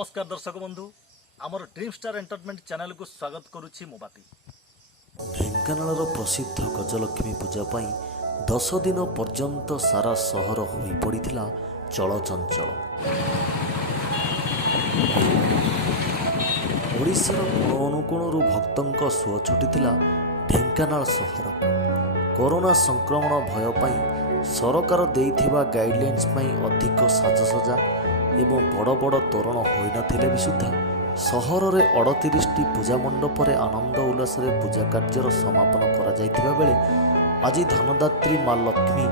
नमस्कार दर्शक बंधु आमर ड्रीम स्टार एंटरटेनमेंट चैनल को स्वागत करुछि मोबाती। ढेंकानाल प्रसिद्ध गजलक्ष्मी पूजा पाई 10 दिन पर्यंत सारा सहर होई पड़िथिला चलचंचल। ओडिशार कोण अनुकोणरू भक्तंक सुଅ छुटिथिला ढेंकानाल सहर। कोरोना संक्रमण भय पाई सरकार देइथिबा गाइडलाइंस पाई अधिक साजसजा एवं बड़ बड़ तोरण होई नथिले भी सुद्धा सहर रे 38टी पूजा मंडप रे आनंद उल्लास रे पूजा कार्यर समापन करा जाइथिबा बेले आज धनदात्री माँ लक्ष्मी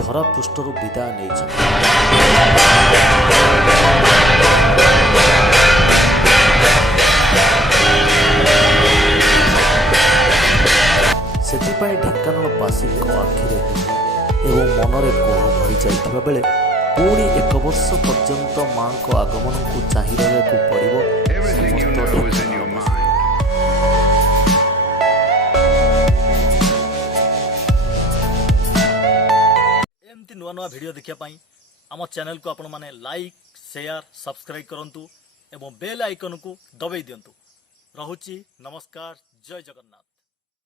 धरा पृष्ठरू विदाय नेइछन। सेथिपाई ढेंकानालवासी आखिरे एवं मनरे कोह भरी जाइथिबा बेले पुणी 1 वर्ष पर्यंत माँ को आगमन को चाहि रहबाकू पड़िबो। एमती नुआ नुआ वीडियो देखिया पाई आम चैनल को आपण माने लाइक शेयर सब्सक्राइब करंतु एवं बेल आइकन को दबाई दियंतु। रहुची नमस्कार, जय जगन्नाथ।